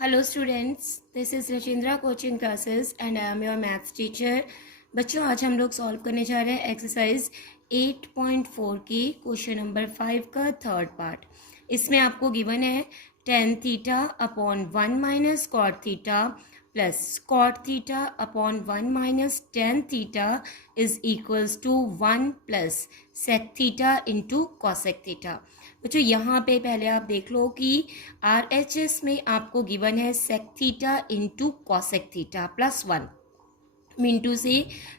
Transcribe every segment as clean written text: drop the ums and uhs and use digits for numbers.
Hello students, this is Rajendra coaching classes and I am your maths teacher. बच्चों आज हम लोग solve करने जा रहे हैं एक्सरसाइज 8.4 की क्वेश्चन नंबर 5 का थर्ड पार्ट। इसमें आपको गिवन है tan theta upon 1 minus cot theta plus cot theta upon 1 minus tan theta is equals to 1 plus sec theta into cosec theta. बच्चों यहाँ पे पहले आप देख लो कि RHS में आपको गिवन है sec theta into cosec theta plus 1। मिंटू से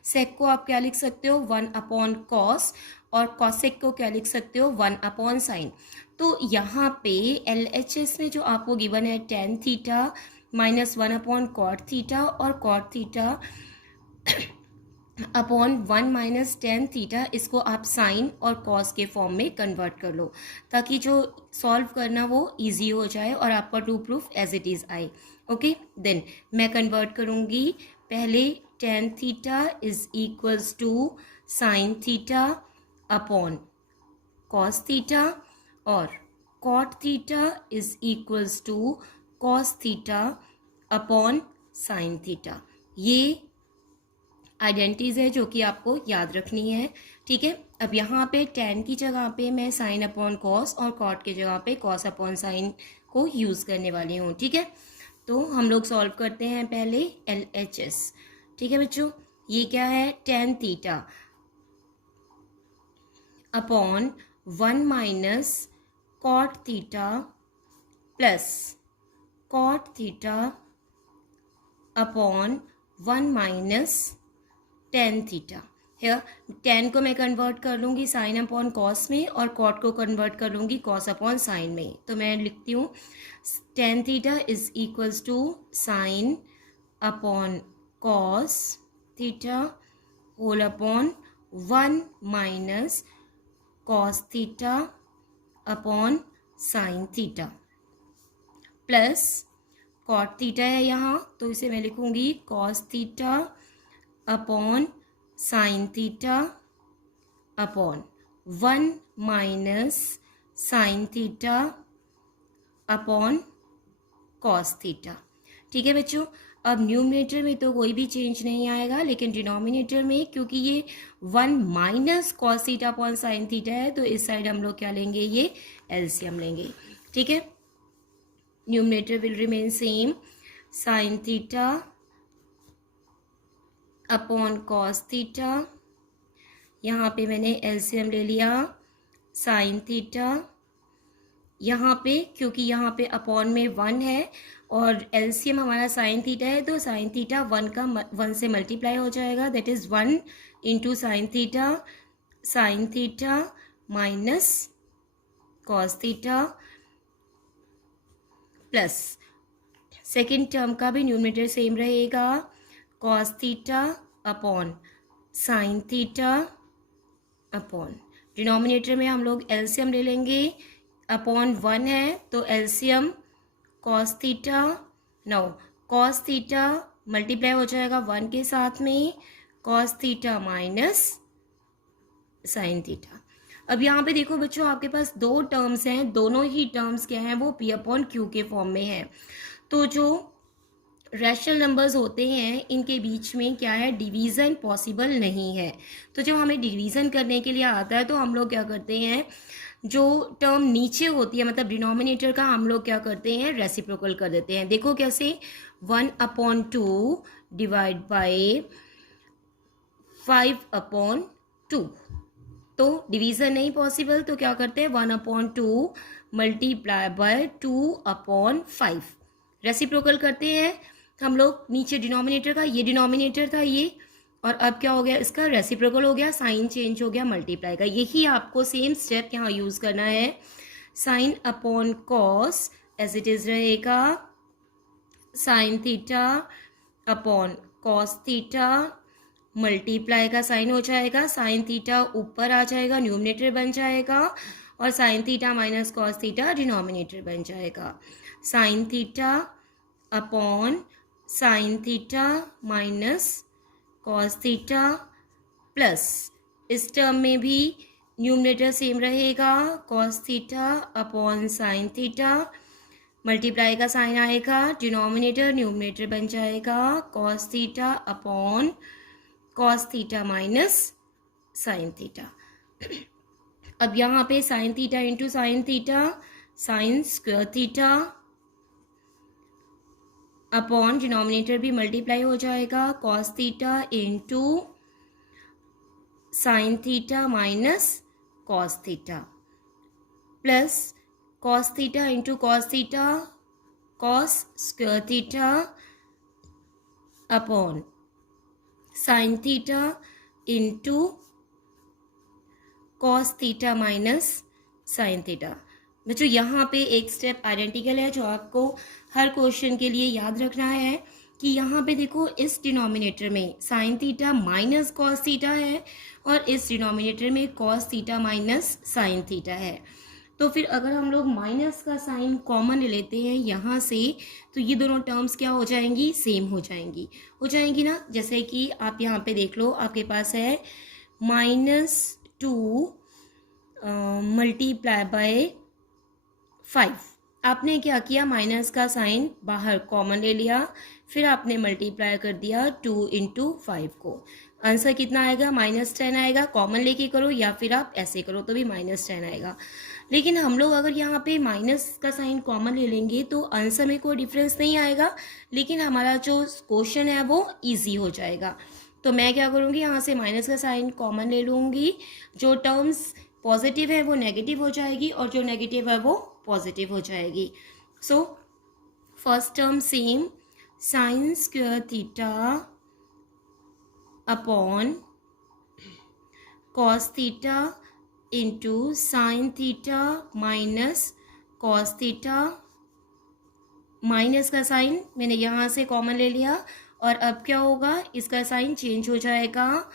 सेक को आप क्या लिख सकते हो 1 अपॉन कॉस और कॉसेक को क्या लिख सकते हो 1 अपॉन साइन। तो यहाँ पे LHS में जो आपको गिवन है tan theta minus 1 upon cot theta और cot theta upon 1 minus tan theta, इसको आप साइन और कॉस के फॉर्म में कन्वर्ट कर लो ताकि जो सॉल्व करना वो इजी हो जाए और आपका to proof as it is आए। ओके, देन मैं कन्वर्ट करूँगी। पहले tan theta is equals to sine theta upon cos theta और cot theta is equals to cos theta upon sine theta. ये आइडेंटिटीज है जो कि आपको याद रखनी है। ठीक है, अब यहाँ पे tan की जगह पे मैं साइन अपॉन कॉस और कॉट की जगह पे कॉस अपॉन साइन को यूज़ करने वाली हूँ। ठीक है, तो हम लोग सॉल्व करते हैं पहले LHS। ठीक है बच्चों, ये क्या है tan theta upon 1 minus cot theta plus cot theta upon 1 minus tan theta. है tan को मैं कन्वर्ट कर लूँगी साइन अपॉन कॉस में और कॉट को कन्वर्ट कर लूँगी कॉस अपॉन साइन में। तो मैं लिखती हूँ tan theta is equals to sine upon cos theta whole upon 1 minus cos theta upon sine theta plus cot theta है यहाँ तो इसे मैं लिखूँगी cos theta upon sine theta upon 1 minus sine theta upon cos theta. ठीक है बच्चों, अब न्यूमरेटर में तो कोई भी चेंज नहीं आएगा, लेकिन डिनोमिनेटर में क्योंकि ये 1 minus cos theta upon sine theta है तो इस साइड हम लोग क्या लेंगे, ये एलसीएम लेंगे। ठीक है, numerator will remain same sign theta upon cos theta. यहाँ पे मैंने एलसीएम ले लिया साइन थीटा। यहाँ पे क्योंकि यहाँ पे अपॉन में 1 है और एलसीएम हमारा साइन थीटा है तो साइन थीटा 1 से मल्टीप्लाई हो जाएगा, that is 1 into sine theta minus cos theta plus second term का भी न्यूमरेटर सेम रहेगा cos theta upon sine theta upon denominator में हम लोग एलसीएम ले लेंगे। अपॉन 1 है तो LCM cos theta, no cos theta multiply हो जाएगा 1 के साथ में cos theta minus sine theta. अब यहाँ पे देखो बच्चों आपके पास दो टर्म्स हैं, दोनों ही टर्म्स क्या हैं वो p अपॉन क्यू के फॉर्म में है। तो जो रैशनल नंबर्स होते हैं इनके बीच में क्या है, डिवीज़न पॉसिबल नहीं है। तो जब हमें डिवीज़न करने के लिए आता है तो हम लोग क्या करते हैं, जो टर्म नीचे होती है मतलब डिनोमिनेटर का हम लोग क्या करते हैं, रेसिप्रोकल कर देते हैं। देखो कैसे, 1 अपॉन 2 डिवाइड बाय 5 अपॉन 2, तो डिवीज़न नहीं पॉसिबल तो क्या करते हैं 1 upon 2 multiply by 2 upon 5, reciprocal करते हैं हम लोग नीचे डिनोमिनेटर का। ये डिनोमिनेटर था ये, और अब क्या हो गया, इसका रेसिप्रोकल हो गया, साइन चेंज हो गया मल्टीप्लाई का। यही आपको सेम स्टेप यहाँ यूज़ करना है। Sine upon cos as it is रहेगा sine theta upon cos theta, multiply का साइन हो जाएगा, साइन थीटा ऊपर आ जाएगा न्यूमरेटर बन जाएगा और sign theta minus cos theta denominator बन जाएगा। Sign theta upon sine theta minus cos theta plus इस टर्म में भी न्यूमरेटर सेम रहेगा cos theta upon sine theta multiply का साइन आएगा, डिनोमिनेटर न्यूमरेटर बन जाएगा cos theta upon cos theta minus sine theta. अब यहाँ पे sine theta into sine theta, sign square theta upon denominator भी मल्टीप्लाई हो जाएगा cos theta into sine theta minus cos theta plus cos theta into cos theta, cos square theta upon sine theta into cos theta minus sine theta. बच्चों यहाँ पे एक step identical है जो आपको हर क्वेश्चन के लिए याद रखना है कि यहाँ पे देखो इस डिनोमिनेटर में sine theta minus cos theta है और इस डिनोमिनेटर में cos theta minus sine theta है। तो फिर अगर हम लोग माइनस का साइन कॉमन ले लेते हैं यहाँ से तो ये दोनों टर्म्स क्या हो जाएंगी, सेम हो जाएंगी ना। जैसे कि आप यहाँ पे देख लो, आपके पास है -2 मल्टीप्लाई बाय 5। आपने क्या किया, माइनस का साइन बाहर कॉमन ले लिया, फिर आपने मल्टीप्लाई कर दिया 2 इंटू 5 को। आंसर कितना आएगा, -10 आएगा। कॉमन लेके करो या फिर आप ऐसे करो तो भी -10 आएगा। लेकिन हम लोग अगर यहाँ पे माइनस का साइन कॉमन ले लेंगे तो आंसर में कोई डिफरेंस नहीं आएगा, लेकिन हमारा जो क्वेश्चन है वो इजी हो जाएगा। तो मैं क्या करूँगी, यहाँ से माइनस का साइन कॉमन ले लूँगी, जो टर्म्स पॉजिटिव है वो नेगेटिव हो जाएगी और जो नेगेटिव है वो पॉजिटिव हो जाएगी। So first term same, sign square theta upon cos theta into sine theta minus cos theta. Minus का साइन मैंने यहाँ से कॉमन ले लिया और अब क्या होगा, इसका साइन चेंज हो जाएगा,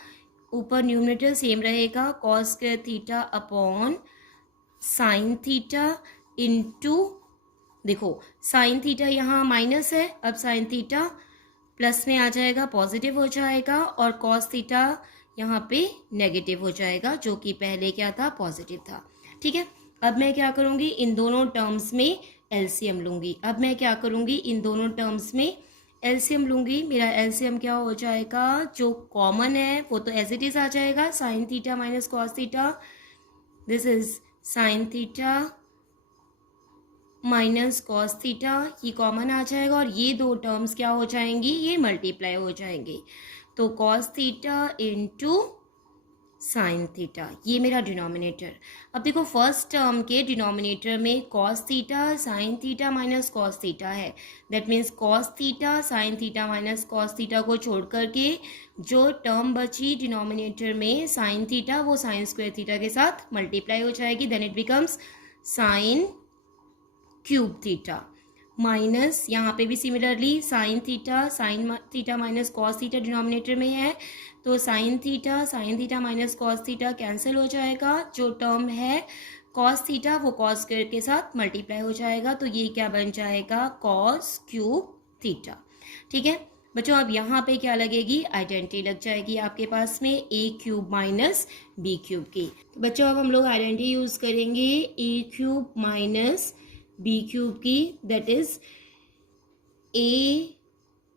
ऊपर न्यूमरेटर सेम रहेगा, cos square theta upon sine theta into, देखो साइन थीटा यहाँ माइनस है, अब साइन थीटा प्लस में आ जाएगा, पॉजिटिव हो जाएगा, और कॉस थीटा यहाँ पे नेगेटिव हो जाएगा, जो कि पहले क्या था, पॉजिटिव था। ठीक है, अब मैं क्या करूँगी, इन दोनों टर्म्स में एलसीएम लूँगी। अब मैं क्या करूँगी, इन दोनों टर्म्स में एलसीएम लूँगी। मेरा एलसीएम क्या हो जाएगा, जो कॉमन है वो तो एज इट इज आ जाएगा, sign theta minus cos theta, this is sine theta minus cos theta, ये कॉमन आ जाएगा और ये दो टर्म्स क्या हो जाएंगी, ये मल्टीप्लाई हो जाएंगे। तो cos theta into sine theta, ये मेरा डिनोमिनेटर। अब देखो फर्स्ट टर्म के डिनोमिनेटर में cos theta sine theta minus cos theta है, that means cos theta sine theta minus cos theta को छोड़ करके जो टर्म बची डिनोमिनेटर में साइन थीटा, वो साइन स्क्वायर थीटा के साथ मल्टीप्लाई हो जाएगी, then it becomes sine cube theta minus, यहाँ पे भी similarly sine theta minus cos theta denominator में है, तो sign theta minus cos theta cancel हो जाएगा, जो टर्म है कॉस थीटा वो कॉस स्क्वायर के साथ मल्टीप्लाई हो जाएगा, तो ये क्या बन जाएगा, कॉस क्यूब थीटा। ठीक है बच्चों, अब यहाँ पे क्या लगेगी, आइडेंटिटी लग जाएगी आपके पास में a cube minus b cube की। तो बच्चों अब हम लोग आइडेंटिटी यूज करेंगे a cube minus b cube की, that is a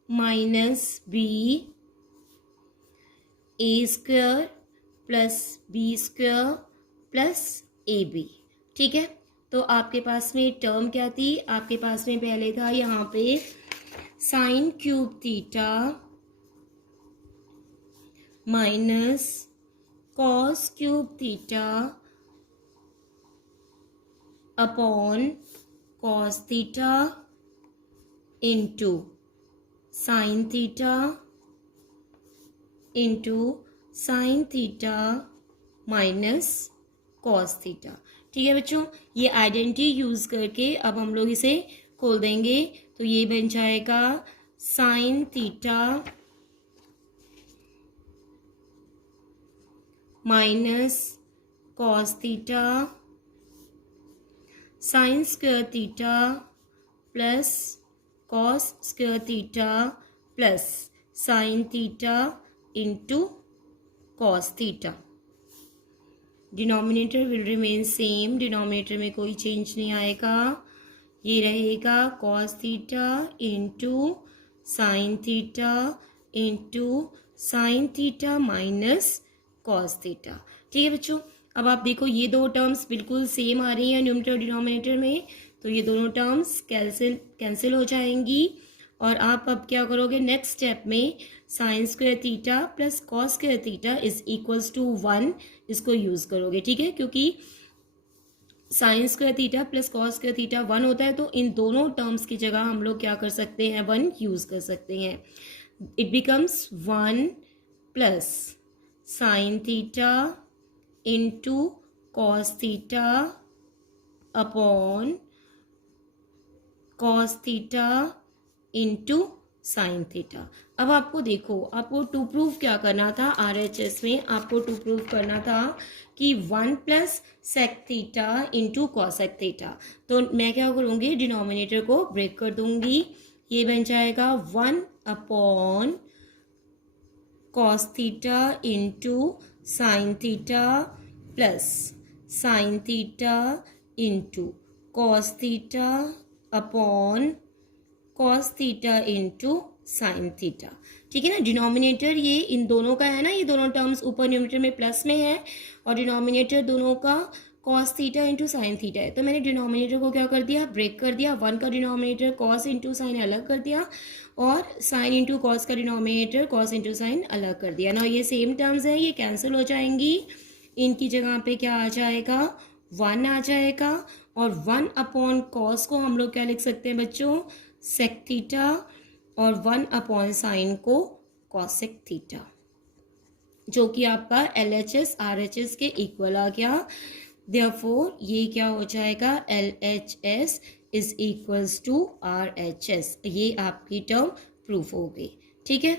minus b a square plus b square plus a b. ठीक है, तो आपके पास में टर्म क्या थी, आपके पास में पहले था यहाँ पे sign cube theta minus cos cube theta upon cos theta into sine theta into sine theta minus cos theta. ठीक है बच्चों, ये आइडेंटिटी यूज करके अब हम लोग इसे खोल देंगे, तो ये बन जाएगा sign theta minus cos theta sign square theta plus cos square theta plus sine theta into cos theta. Denominator will remain same, denominator में कोई चेंज नहीं आएगा। ये रहेगा cos theta into sine theta into sine theta minus cos theta. ठीक है बच्चों, अब आप देखो ये दो टर्म्स बिल्कुल सेम आ रही हैं न्यूमरेटर डिनोमिनेटर में, तो ये दोनों टर्म्स कैंसिल हो जाएंगी। और आप अब क्या करोगे नेक्स्ट स्टेप में, sine square theta plus cos square theta is equals to 1 इसको यूज़ करोगे। ठीक है, क्योंकि sine square theta plus cos square theta 1 होता है, तो इन दोनों टर्म्स की जगह हम लोग क्या कर सकते हैं, 1 यूज़ कर सकते हैं। It becomes 1 plus sine theta into cos theta upon cos theta into sine theta. अब आपको देखो, आपको टू प्रूव क्या करना था, RHS में आपको टू प्रूव करना था कि 1 plus sec theta into cosec theta. तो मैं क्या करूँगी, डिनोमिनेटर को ब्रेक कर दूंगी, ये बन जाएगा 1 upon cos theta into sine theta plus sine theta into cos theta upon cos theta into sine theta. ठीक है ना, डिनोमिनेटर ये इन दोनों का है ना, ये दोनों टर्म्स ऊपर न्यूमरेटर में प्लस में है और डिनोमिनेटर दोनों का cos theta into sine theta है। तो मैंने डिनोमिनेटर को क्या कर दिया, ब्रेक कर दिया, 1 का डिनोमिनेटर कॉस इंटू साइन अलग कर दिया और साइन इंटू कॉस का डिनोमिनेटर कॉस इंटू साइन अलग कर दिया ना। ये सेम टर्म्स है, ये कैंसिल हो जाएंगी, इनकी जगह पे क्या आ जाएगा, 1 आ जाएगा और 1 अपॉन कॉस को हम लोग क्या लिख सकते हैं बच्चों, सेक थीटा, और 1 अपॉन साइन को कॉसेक थीटा, जो कि आपका LHS RHS के इक्वल आ गया। देयरफॉर ये क्या हो जाएगा, LHS is equals to RHS, ये आपकी टर्म प्रूफ हो गई। ठीक है।